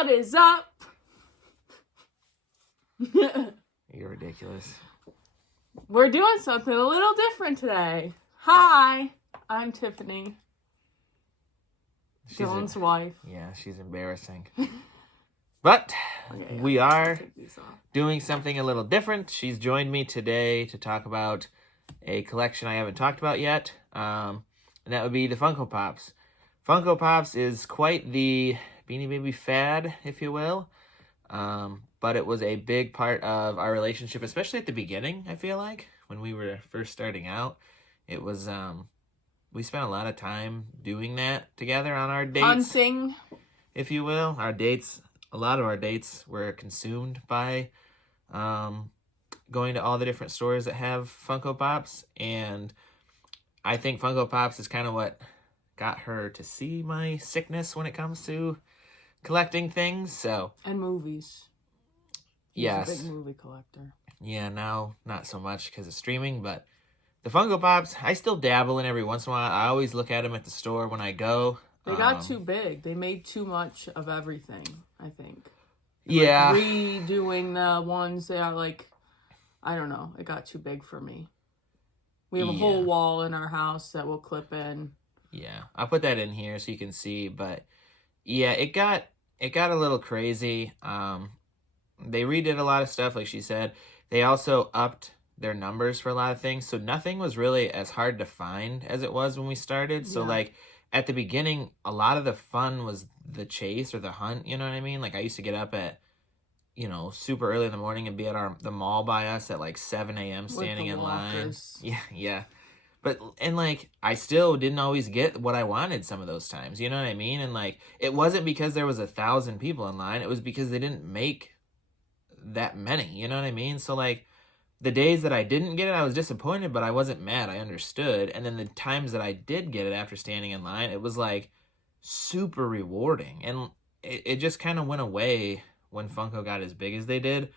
What is up? You're ridiculous. We're doing something a little different today. Hi, I'm Tiffany. Dylan's wife. Yeah, she's embarrassing. But we are doing something a little different. She's joined me today to talk about a collection I haven't talked about yet, and that would be the Funko Pops. Funko Pops is quite the Beanie Baby fad, if you will, but it was a big part of our relationship, especially at the beginning, I feel like, when we were first starting out. It was, we spent a lot of time doing that together on our dates. Hunting. If you will. Our dates, a lot of our dates were consumed by going to all the different stores that have Funko Pops, and I think Funko Pops is kind of what got her to see my sickness when it comes to collecting things. So and movies. Yes. He's a big movie collector. Yeah, now not so much because of streaming, but the Funko Pops, I still dabble in every once in a while. I always look at them at the store when I go. They got too big. They made too much of everything, I think. Yeah. Like redoing the ones that are like, I don't know. It got too big for me. We have a whole wall in our house that we'll clip in. Yeah, I'll put that in here so you can see. But yeah, it got a little crazy. They redid a lot of stuff, like she said. They also upped their numbers for a lot of things, so nothing was really as hard to find as it was when we started. So like at the beginning, a lot of the fun was the chase or the hunt. You know what I mean? Like I used to get up at super early in the morning and be at the mall by us at like 7 a.m. standing in line. Yeah. But, and, like, I still didn't always get what I wanted some of those times. You know what I mean? And, like, it wasn't because there was 1,000 people in line. It was because they didn't make that many. You know what I mean? So, like, the days that I didn't get it, I was disappointed, but I wasn't mad. I understood. And then the times that I did get it after standing in line, it was, like, super rewarding. And it just kind of went away when Funko got as big as they did.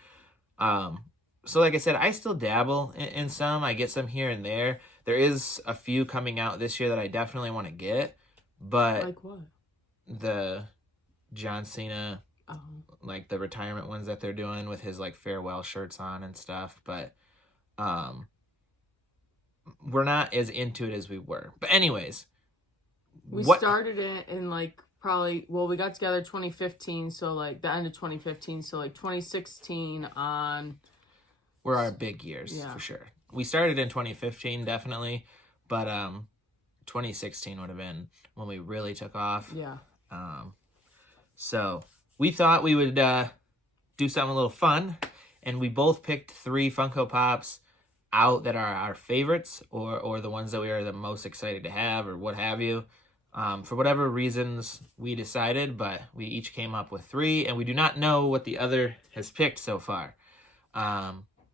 So, like I said, I still dabble in some. I get some here and there. There is a few coming out this year that I definitely want to get, but like what? The John Cena, like the retirement ones that they're doing with his like farewell shirts on and stuff. But we're not as into it as we were. But anyways, we started it in like we got together 2015, so like the end of 2015, so like 2016 on. Were our big years for sure. We started in 2015, definitely, but 2016 would have been when we really took off. Yeah. So we thought we would do something a little fun, and we both picked 3 Funko Pops out that are our favorites, or the ones that we are the most excited to have, or what have you. For whatever reasons we decided, but we each came up with 3, and we do not know what the other has picked so far.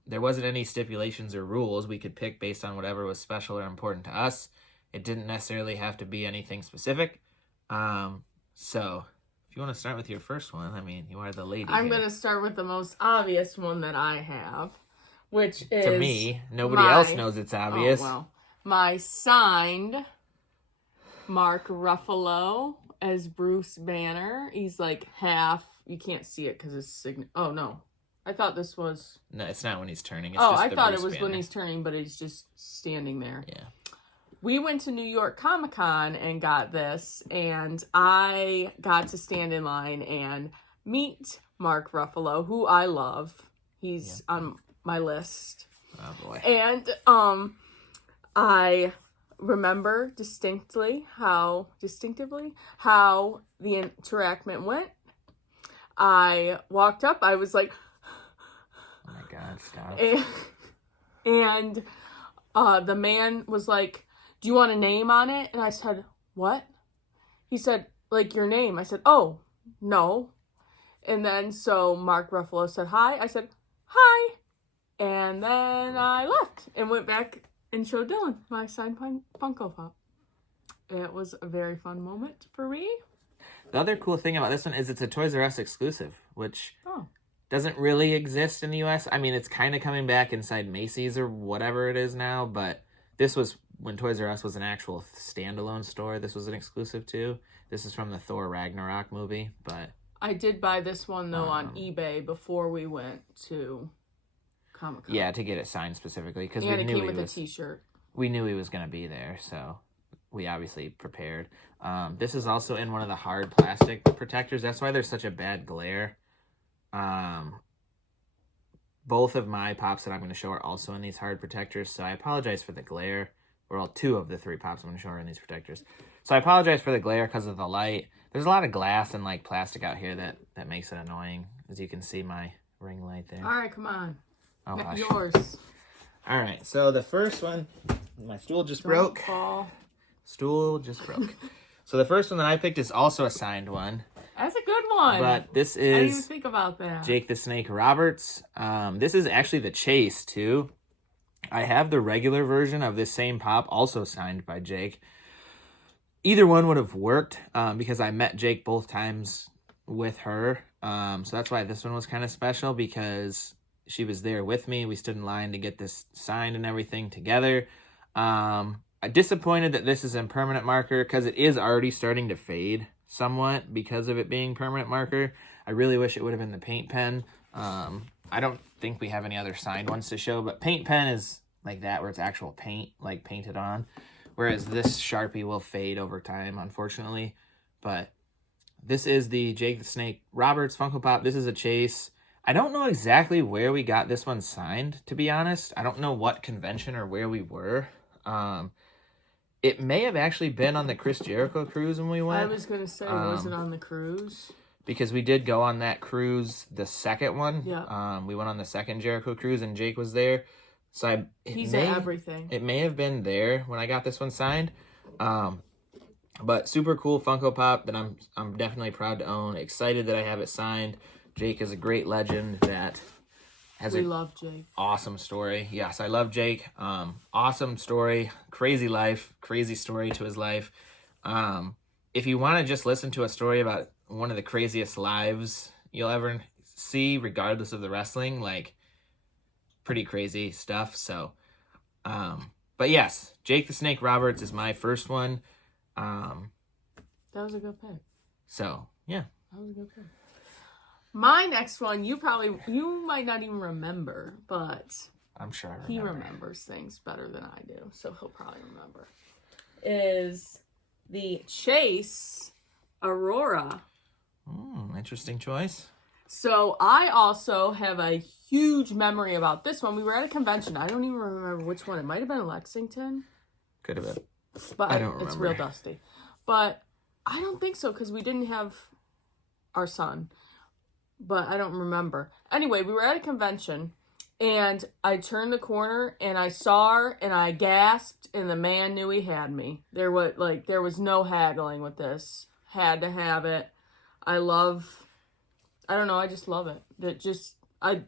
There wasn't any stipulations or rules. We could pick based on whatever was special or important to us. It didn't necessarily have to be anything specific. So if you want to start with your first one, I mean, you are the lady. I'm going to start with the most obvious one that I have, which is... To me, nobody else knows it's obvious. Oh, well. My signed Mark Ruffalo as Bruce Banner. He's like half... You can't see it because it's... Oh, no. I thought this was... No, it's not when he's turning. It's I thought it was when he's turning, but he's just standing there. Yeah. We went to New York Comic Con and got this, and I got to stand in line and meet Mark Ruffalo, who I love. He's on my list. Oh, boy. And I remember distinctively how the interaction went. I walked up. I was like... Oh my God, stop. And the man was like, do you want a name on it? And I said, what? He said, like your name. I said, oh, no. And then so Mark Ruffalo said hi. I said, hi. And then I left and went back and showed Dylan my signed Funko Pop. It was a very fun moment for me. The other cool thing about this one is it's a Toys R Us exclusive, which... doesn't really exist in the U.S. I mean, it's kind of coming back inside Macy's or whatever it is now, but this was when Toys R Us was an actual standalone store. This was an exclusive too. This is from the Thor Ragnarok movie, but... I did buy this one, though, on eBay before we went to Comic-Con. Yeah, to get it signed specifically. Because and it came with a t-shirt. We knew he was going to be there, so we obviously prepared. This is also in one of the hard plastic protectors. That's why there's such a bad glare. Both of my pops that I'm going to show are also in these hard protectors, so I apologize for the glare. Well, 2 of the 3 pops I'm going to show are in these protectors. So I apologize for the glare because of the light. There's a lot of glass and like plastic out here that makes it annoying. As you can see my ring light there. All right, come on. Oh, gosh. Yours. All right, so the first one, my stool just broke. Fall. Stool just broke. So the first one that I picked is also a signed one. That's a good one. But this I didn't even is think about that. Jake the Snake Roberts. This is actually the chase, too. I have the regular version of this same pop, also signed by Jake. Either one would have worked because I met Jake both times with her. So that's why this one was kind of special, because she was there with me. We stood in line to get this signed and everything together. I'm disappointed that this is in permanent marker because it is already starting to fade somewhat because of it being permanent marker. I really wish it would have been the paint pen. I don't think we have any other signed ones to show, but paint pen is like that where it's actual paint, like painted on. Whereas this Sharpie will fade over time, unfortunately. But this is the Jake the Snake Roberts Funko Pop. This is a chase. I don't know exactly where we got this one signed, to be honest. I don't know what convention or where we were. It may have actually been on the Chris Jericho cruise when we went. I was going to say, was it on the cruise? Because we did go on that cruise, the second one. Yeah. We went on the second Jericho cruise and Jake was there. So he's at everything. It may have been there when I got this one signed. But super cool Funko Pop that I'm definitely proud to own. Excited that I have it signed. Jake is a great legend that has love Jake. Awesome story. Yes, I love Jake. Awesome story. Crazy life. Crazy story to his life. If you want to just listen to a story about one of the craziest lives you'll ever see, regardless of the wrestling, like, pretty crazy stuff. So, but yes, Jake the Snake Roberts is my first one. That was a good pick. So, yeah. That was a good pick. My next one, you might not even remember, but I'm sure I remember. He remembers things better than I do, so he'll probably remember. Is the Chase Aurora. Interesting choice. So I also have a huge memory about this one. We were at a convention. I don't even remember which one. It might have been Lexington. Could have been. But I don't remember. It's real dusty. But I don't think so because we didn't have our son. But I don't remember. Anyway, we were at a convention and I turned the corner and I saw her and I gasped and the man knew he had me. There was no haggling with this. Had to have it. I don't know, I just love it. I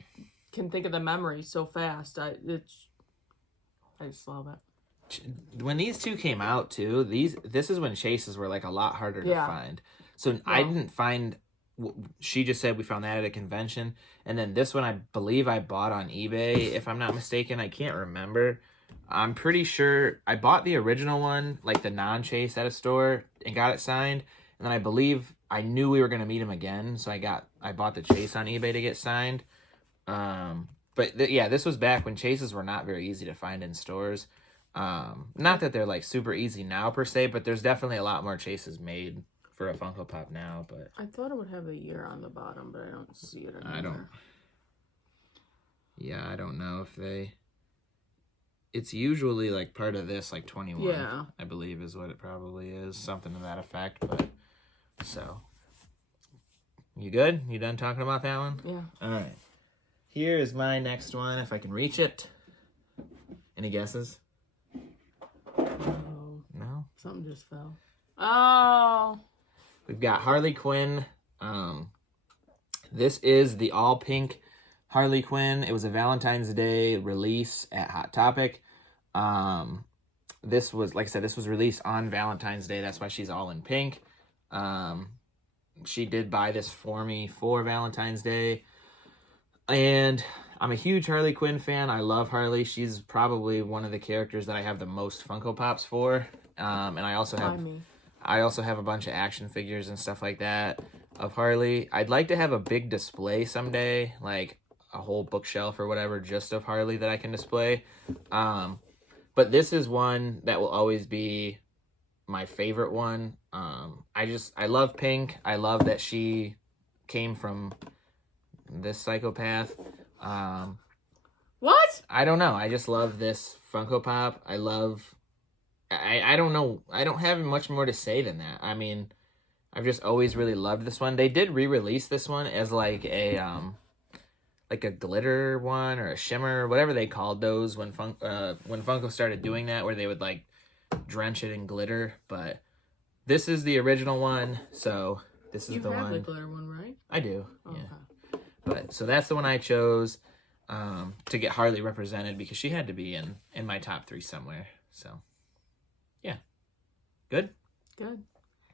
can think of the memory so fast. I just love it. When these two came out too, this is when chases were like a lot harder to find. So I didn't find. She just said we found that at a convention, and then this one I believe I bought on eBay, if I'm not mistaken. I can't remember. I'm pretty sure I bought the original one, like the non-chase, at a store and got it signed, and then I believe I knew we were gonna meet him again, so I bought the chase on eBay to get signed. But this was back when chases were not very easy to find in stores. Not that they're like super easy now per se, but there's definitely a lot more chases made for a Funko Pop now. But I thought it would have a year on the bottom, but I don't see it anymore. I don't know if they. It's usually like part of this, like 21. Yeah, I believe is what it probably is, something to that effect. But so, you good? You done talking about that one? Yeah. All right. Here is my next one, if I can reach it. Any guesses? No? Something just fell. Oh. We've got Harley Quinn. This is the all pink Harley Quinn. It was a Valentine's Day release at Hot Topic. This was, like I said, this was released on Valentine's Day. That's why she's all in pink. She did buy this for me for Valentine's Day. And I'm a huge Harley Quinn fan. I love Harley. She's probably one of the characters that I have the most Funko Pops for. And I also have a bunch of action figures and stuff like that. of Harley. I'd like to have a big display someday, like a whole bookshelf or whatever, just of Harley that I can display. But this is one that will always be my favorite one. I love Pink. I love that she came from this psychopath. What? I don't know. I just love this Funko Pop. I don't know. I don't have much more to say than that. I mean, I've just always really loved this one. They did re-release this one as like a glitter one or a shimmer, whatever they called those when Funko started doing that, where they would like drench it in glitter. But this is the original one, so this is the one. You have the glitter one, right? I do. Oh, yeah. Okay. But so that's the one I chose to get Harley represented because she had to be in my top 3 somewhere. So yeah, good. Good.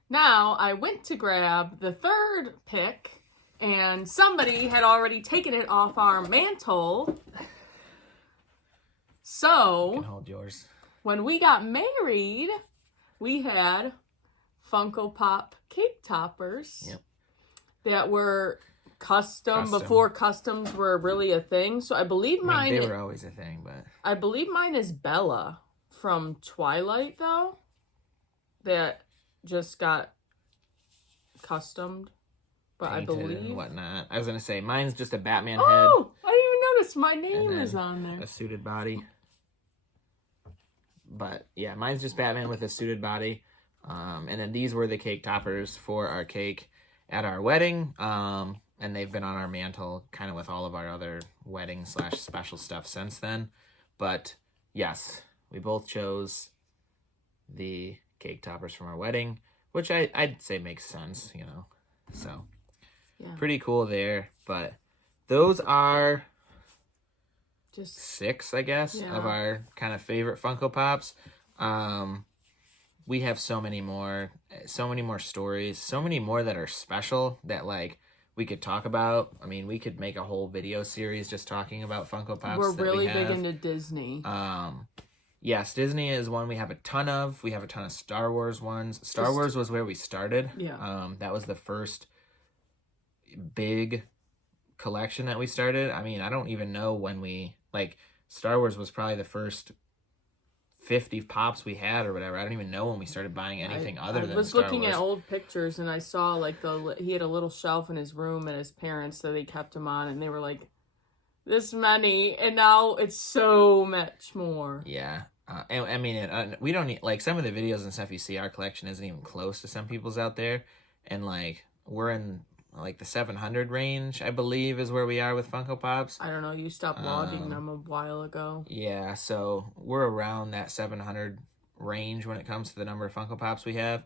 Now I went to grab the third pick, and somebody had already taken it off our mantle. So You can hold yours. When we got married, we had Funko Pop cake toppers. Yep. That were custom before customs were really a thing. So I believe mine. They were always a thing, but I believe mine is Bella from Twilight, though. That just got customed, but painted I believe and whatnot. I was gonna say mine's just a Batman head. Oh, I didn't even notice my name is on there. A suited body. But yeah, mine's just Batman with a suited body. And then these were the cake toppers for our cake at our wedding. And they've been on our mantle kind of with all of our other wedding / special stuff since then. But yes, we both chose the cake toppers from our wedding, which I'd say makes sense, you know. So yeah, pretty cool there. But those are just 6, I guess, of our kind of favorite Funko Pops. We have so many more stories, so many more that are special that like we could talk about. I mean, we could make a whole video series just talking about Funko Pops. We're really big into Disney. Yes, Disney is one we have a ton of. We have a ton of Star Wars ones. Star Wars was where we started. Yeah. That was the first big collection that we started. I mean, I don't even know when Star Wars was probably the first 50 pops we had or whatever. I don't even know when we started buying anything other than Star Wars. I was looking at old pictures and I saw like he had a little shelf in his room and his parents, so they kept him on, and they were like this many, and now it's so much more. Yeah. And I mean, we don't need, like, some of the videos and stuff you see, our collection isn't even close to some people's out there. And like, we're in like the 700 range, I believe, is where we are with Funko Pops. I don't know. You stopped logging them a while ago. Yeah, so we're around that 700 range when it comes to the number of Funko Pops we have.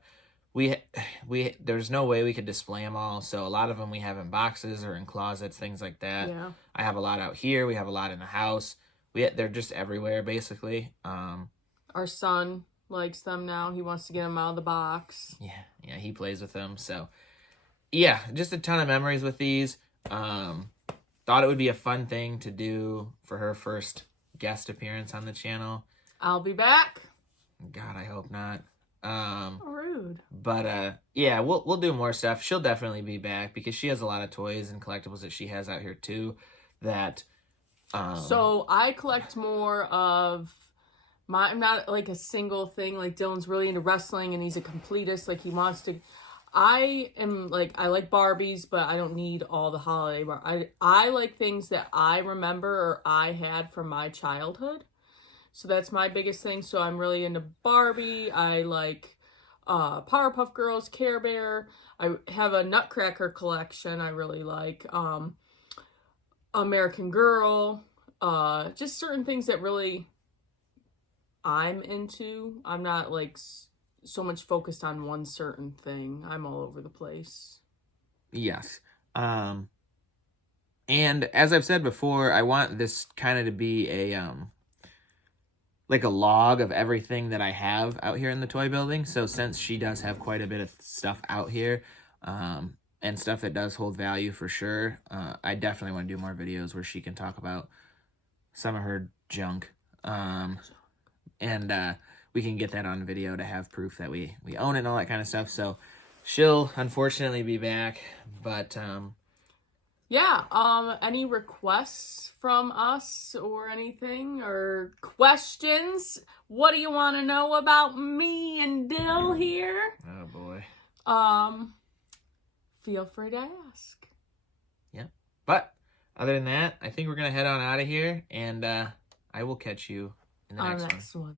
There's no way we could display them all, so a lot of them we have in boxes or in closets, things like that. Yeah. I have a lot out here. We have a lot in the house. They're just everywhere, basically. Our son likes them now. He wants to get them out of the box. Yeah, he plays with them. So, yeah, just a ton of memories with these. Thought it would be a fun thing to do for her first guest appearance on the channel. I'll be back. God, I hope not. Rude. But yeah, we'll do more stuff. She'll definitely be back because she has a lot of toys and collectibles that she has out here too. That. So I collect more of I'm not like a single thing. Like Dylan's really into wrestling and he's a completist. Like he wants to. I am like, I like Barbies, but I don't need all the holiday I like things that I remember or I had from my childhood. So that's my biggest thing. So I'm really into Barbie. I like Powerpuff Girls, Care Bear. I have a Nutcracker collection I really like. American Girl. Just certain things that really I'm into. I'm not like so much focused on one certain thing. I'm all over the place. Yes. And as I've said before, I want this kind of to be a like a log of everything that I have out here in the toy building. So since she does have quite a bit of stuff out here, and stuff that does hold value for sure, I definitely want to do more videos where she can talk about some of her junk. And we can get that on video to have proof that we own it and all that kind of stuff. So she'll unfortunately be back, but Yeah, any requests from us or anything or questions? What do you want to know about me and Dill here? oh boy. Um, feel free to ask. Yeah. But other than that, I think we're gonna head on out of here, and I will catch you in the On next the one. next one.